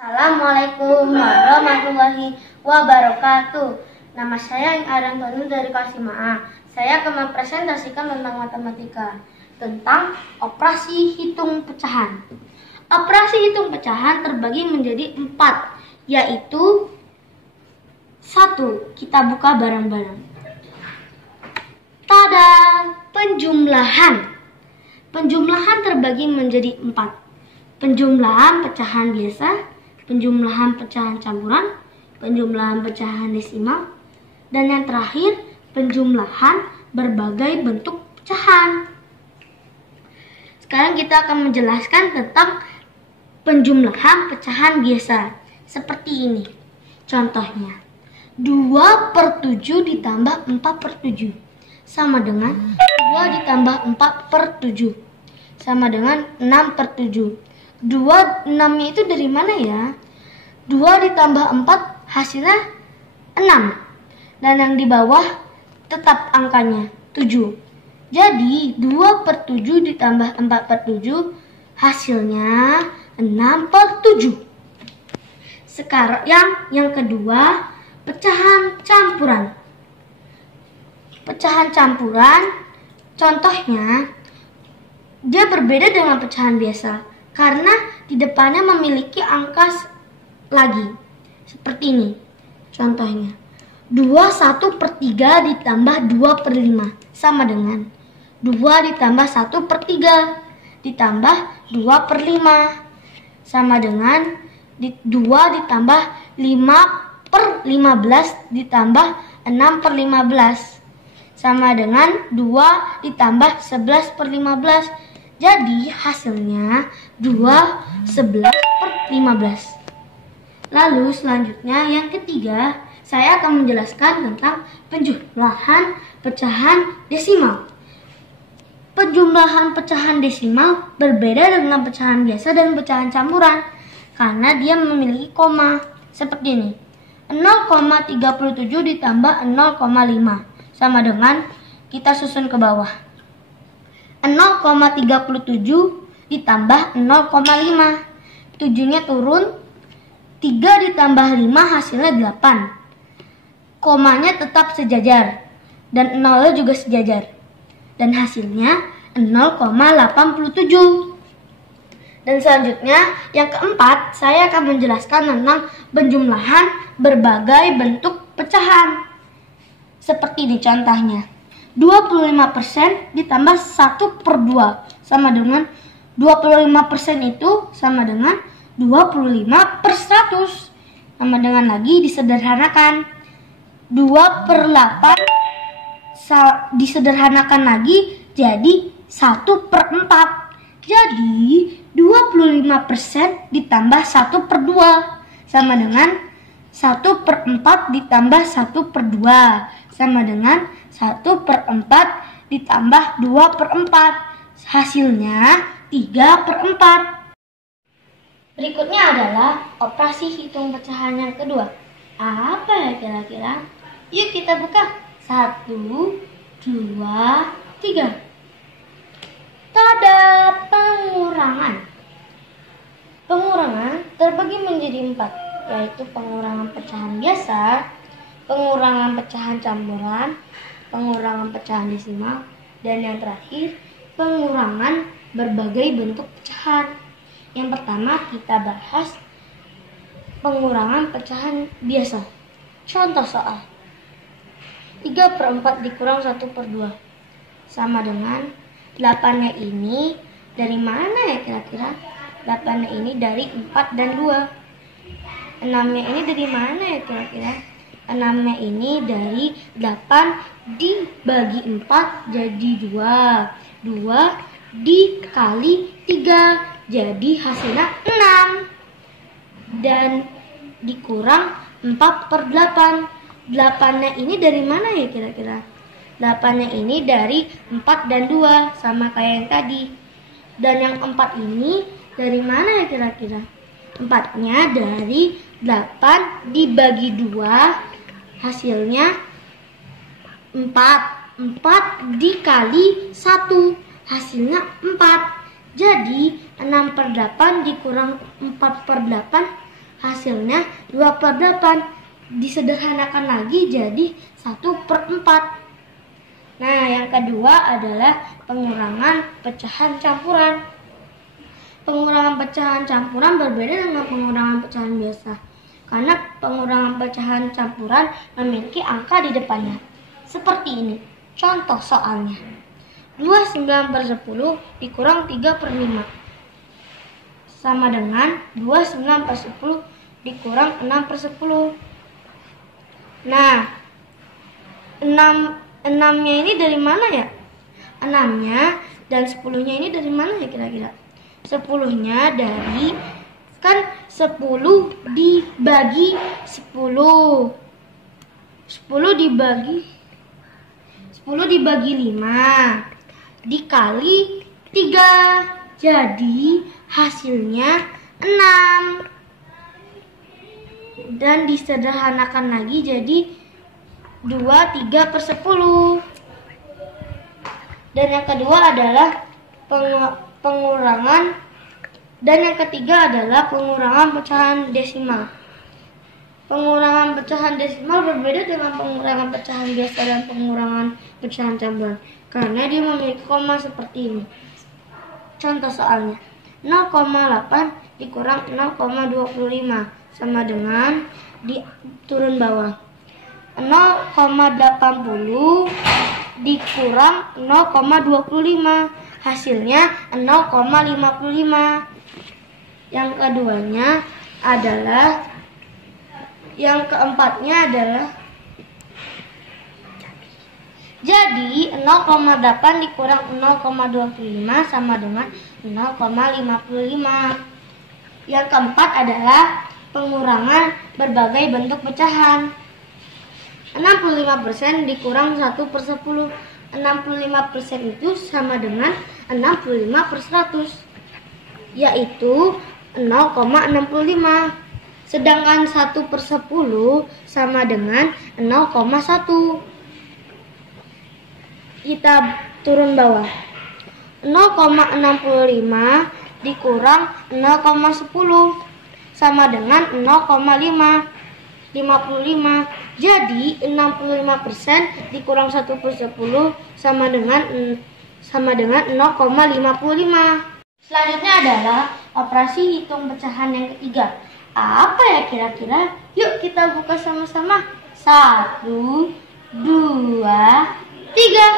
Assalamualaikum warahmatullahi wabarakatuh. Nama saya Aran Tanu dari kelas 5A. Saya akan mempresentasikan tentang matematika, tentang operasi hitung pecahan. Operasi hitung pecahan terbagi menjadi 4, yaitu 1. Kita buka barang-barang. Tada! Penjumlahan. Penjumlahan terbagi menjadi 4. Penjumlahan pecahan biasa, penjumlahan pecahan campuran, penjumlahan pecahan desimal, dan yang terakhir penjumlahan berbagai bentuk pecahan. Sekarang kita akan menjelaskan tentang penjumlahan pecahan biasa. Seperti ini. Contohnya, 2/7 ditambah 4/7 sama dengan 2 ditambah 4/7 sama dengan 6/7. 6-nya itu dari mana ya? 2 ditambah 4 hasilnya 6. Dan yang di bawah tetap angkanya 7. Jadi 2/7 ditambah 4/7 hasilnya 6/7. Sekarang yang kedua, pecahan campuran. Pecahan campuran contohnya dia berbeda dengan pecahan biasa karena di depannya memiliki angka lagi. Seperti ini. Contohnya, 21/3 ditambah 2/5 sama dengan 2 ditambah 1/3 ditambah 2/5 sama dengan 2 ditambah 5/15 ditambah 6/15 sama dengan 2 ditambah 11/15. Jadi hasilnya 2 11/15. Lalu selanjutnya yang ketiga, saya akan menjelaskan tentang penjumlahan pecahan desimal. Penjumlahan pecahan desimal berbeda dengan pecahan biasa dan pecahan campuran karena dia memiliki koma. Seperti ini. 0,37 ditambah 0,5 sama dengan, kita susun ke bawah, 0,37 ditambah 0,5. 7-nya turun, 3 ditambah 5 hasilnya 8. Komanya tetap sejajar dan 0-nya juga sejajar. Dan hasilnya 0,87. Dan selanjutnya yang keempat, saya akan menjelaskan tentang penjumlahan berbagai bentuk pecahan. Seperti ini contohnya. 25% ditambah 1/2 sama dengan 25% itu sama dengan 25/100. Sama dengan lagi disederhanakan. 2/8 disederhanakan lagi jadi 1/4. Jadi 25% ditambah 1/2 sama dengan 1/4 ditambah 1/2 sama dengan 1/4 ditambah 2/4. Hasilnya 3/4. Berikutnya adalah operasi hitung pecahan yang kedua. Apa ya kira-kira? Yuk kita buka. 1, 2, 3. Tada! Pengurangan. Pengurangan terbagi menjadi 4, yaitu pengurangan pecahan biasa, pengurangan pecahan campuran, pengurangan pecahan desimal, dan yang terakhir pengurangan berbagai bentuk pecahan. Yang pertama kita bahas pengurangan pecahan biasa. Contoh soal, 3/4 dikurang 1/2 sama dengan 8-nya ini dari mana ya kira-kira? 8-nya ini dari 4 dan 2. 6-nya ini dari mana ya kira-kira? 6-nya ini dari 8 dibagi 4 jadi 2. 2 dikali 3 jadi hasilnya 6. Dan dikurang 4/8. 8-nya ini dari mana ya kira-kira? 8-nya ini dari 4 dan 2 sama kayak yang tadi. Dan yang 4 ini dari mana ya kira-kira? 4-nya dari 8 dibagi 2 hasilnya 4. 4 dikali 1 hasilnya 4. Jadi 6/8 dikurang 4/8 Hasilnya 2/8. Disederhanakan lagi jadi 1/4. Nah, yang kedua adalah pengurangan pecahan campuran. Pengurangan pecahan campuran berbeda dengan pengurangan pecahan biasa. Karena pengurangan pecahan campuran memiliki angka di depannya. Seperti ini. Contoh soalnya. 29/10 dikurang 3/5. Sama dengan 29/10 dikurang 6/10. Nah, 6-nya ini dari mana ya? 6-nya dan 10-nya ini dari mana ya kira-kira? 10-nya dari, kan 10 dibagi 10. 10 dibagi 5 dikali 3. Jadi hasilnya 6. Dan disederhanakan lagi jadi 2/3/10. Dan yang kedua adalah pengurangan, dan yang ketiga adalah pengurangan pecahan desimal. Pengurangan pecahan desimal berbeda dengan pengurangan pecahan biasa dan pengurangan pecahan campuran karena dia memiliki koma seperti ini. Contoh soalnya, 0,8 dikurang 0,25 sama dengan di turun bawah. 0,80 dikurang 0,25, hasilnya 0,55. Yang keduanya adalah, yang keempatnya adalah, jadi 0,8 dikurang 0,25 sama dengan 0,55. Yang keempat adalah pengurangan berbagai bentuk pecahan. 65% dikurang 1/10. 65% itu sama dengan 65/100, yaitu 0,65. Sedangkan 1/10 sama dengan 0,1. Kita turun bawah. 0,65 dikurang 0,10 sama dengan 0,55. Jadi 65% dikurang 1/10 sama dengan 0,55. Selanjutnya adalah operasi hitung pecahan yang ketiga. Apa ya kira-kira? Yuk kita buka sama-sama. 1, 2, 3.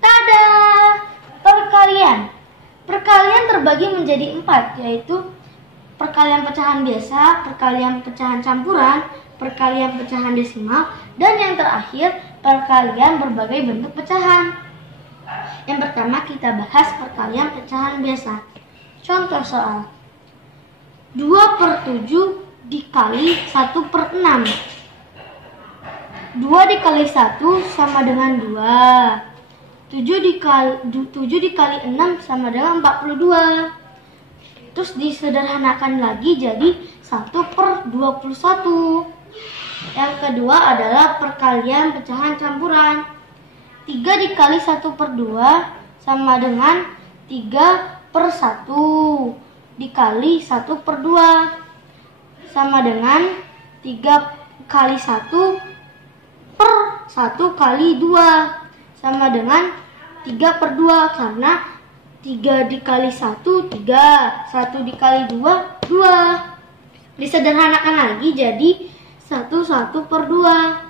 Tada! Perkalian. Perkalian terbagi menjadi 4, yaitu perkalian pecahan biasa, perkalian pecahan campuran, perkalian pecahan desimal, dan yang terakhir perkalian berbagai bentuk pecahan. Yang pertama kita bahas perkalian pecahan biasa. Contoh soal, 2/7 dikali 1/6. 2 dikali 1 sama dengan 2. 7 dikali 6 sama dengan 42. Terus disederhanakan lagi jadi 1/21. Yang kedua adalah perkalian pecahan campuran. 3 dikali 1/2 sama dengan 3/1 dikali 1/2 sama dengan 3 kali 1 per 1 kali 2 sama dengan 3/2 karena 3 dikali 1, 3. 1 dikali 2, 2. Disederhanakan lagi jadi 1/2.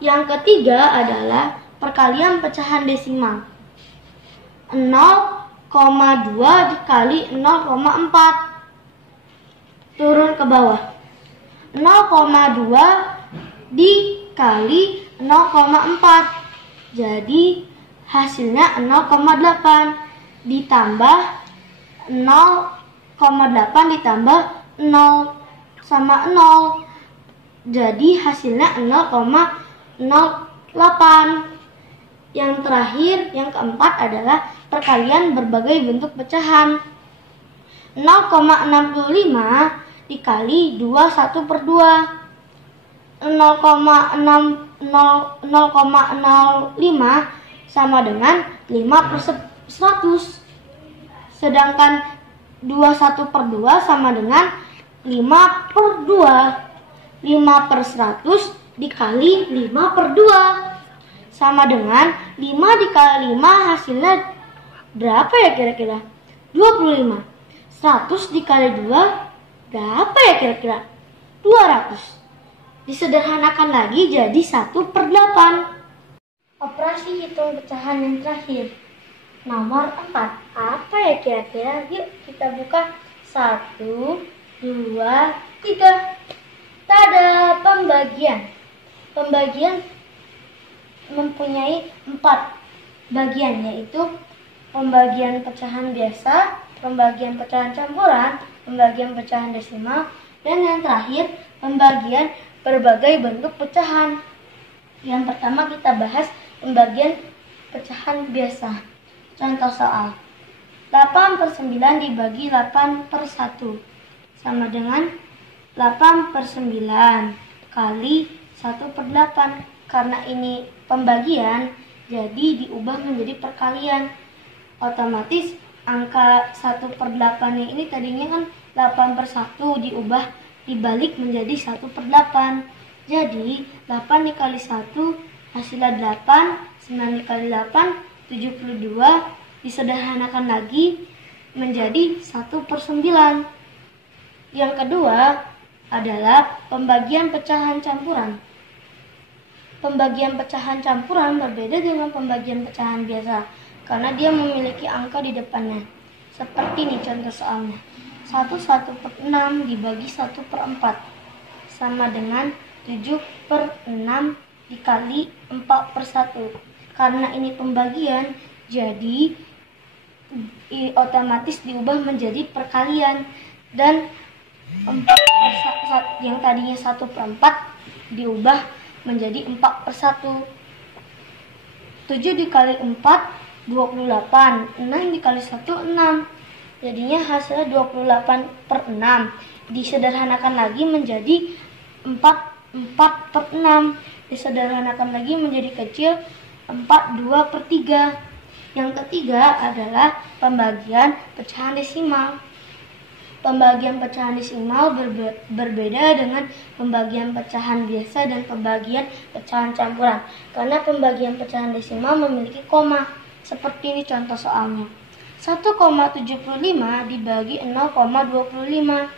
Yang ketiga adalah perkalian pecahan desimal. 0,2 dikali 0,4. Turun ke bawah. 0,2 dikali 0,4. Jadi hasilnya 0,8 ditambah 0,8 ditambah 0 sama 0. Jadi hasilnya 0,08. Yang terakhir, yang keempat adalah perkalian berbagai bentuk pecahan. 0,65 dikali 2 1/2. 0,05 sama dengan 5/100. Sedangkan 2 1/2 sama dengan 5 per 2. 5 per 100 dikali 5 per 2. Sama dengan 5 dikali 5 hasilnya berapa ya kira-kira? 25. 100 dikali 2 berapa ya kira-kira? 200. Disederhanakan lagi jadi 1 per 8. Operasi hitung pecahan yang terakhir. Nomor 4. Apa ya kira-kira? Yuk kita buka. 1, 2, 3. Tada, pembagian. Pembagian mempunyai 4 bagian, yaitu pembagian pecahan biasa, pembagian pecahan campuran, pembagian pecahan desimal, dan yang terakhir pembagian berbagai bentuk pecahan. Yang pertama kita bahas pembagian pecahan biasa. Contoh soal 8 per 9 dibagi 8 per 1 sama dengan 8 per 9 kali 1 per 8. Karena ini pembagian, jadi diubah menjadi perkalian. Otomatis angka 1 per 8 ini tadinya kan 8 per 1 diubah dibalik menjadi 1 per 8. Jadi 8 dikali 1 hasilnya 8, 9 dikali 8, 72, disederhanakan lagi menjadi 1 per 9. Yang kedua adalah pembagian pecahan campuran. Pembagian pecahan campuran berbeda dengan pembagian pecahan biasa karena dia memiliki angka di depannya. Seperti ini contoh soalnya. 1 per 6 dibagi 1 per 4 sama dengan 7 per 6 dikali 4 per 1. Karena ini pembagian, jadi otomatis diubah menjadi perkalian. Dan 4 per 1, yang tadinya 1 per 4 diubah menjadi 4 per 1. 7 dikali 4, 28. 6 dikali 1, 6. Jadinya hasilnya 28 per 6. Disederhanakan lagi menjadi 4 per 6. Disederhanakan lagi menjadi kecil 2 per 3. Yang ketiga adalah pembagian pecahan desimal. Pembagian pecahan desimal berbeda dengan pembagian pecahan biasa dan pembagian pecahan campuran. Karena pembagian pecahan desimal memiliki koma. Seperti ini contoh soalnya. 1,75 dibagi 0,25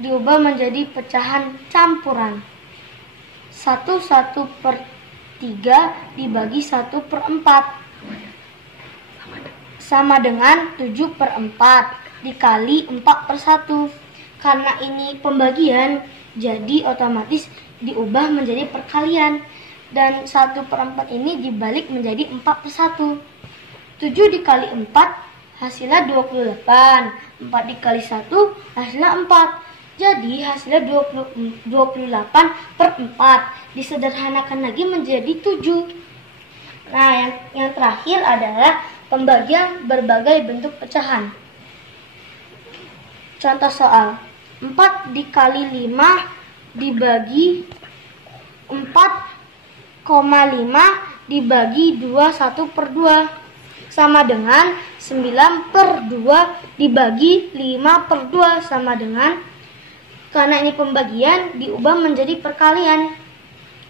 diubah menjadi pecahan campuran. 1 per 3 dibagi 1 per 4 sama dengan 7 per 4 dikali 4 per 1. Karena ini pembagian, jadi otomatis diubah menjadi perkalian. Dan 1 per 4 ini dibalik menjadi 4 per 1. 7 dikali 4 hasilnya 28. 4 dikali 1 hasilnya 4. Jadi hasilnya 28 per 4. Disederhanakan lagi menjadi 7. Nah, yang terakhir adalah pembagian berbagai bentuk pecahan. Contoh soal 4 dikali 5 dibagi 4,5 dibagi 2 1 per 2 sama dengan 9 per 2 dibagi 5 per 2 sama dengan, karena ini pembagian, diubah menjadi perkalian.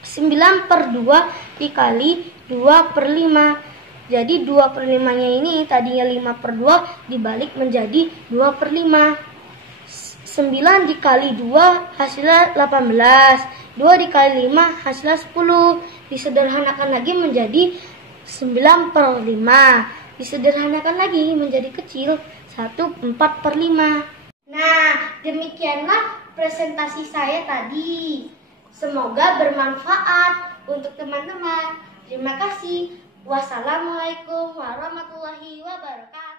9 per 2 dikali 2 per 5. Jadi 2 per 5 nya ini tadinya 5 per 2 dibalik menjadi 2 per 5. 9 dikali 2 hasilnya 18. 2 dikali 5 hasilnya 10. Disederhanakan lagi menjadi 9 per 5. Disederhanakan lagi menjadi kecil 1/4 per 5. Nah, demikianlah presentasi saya tadi. Semoga bermanfaat untuk teman-teman. Terima kasih. Wassalamualaikum warahmatullahi wabarakatuh.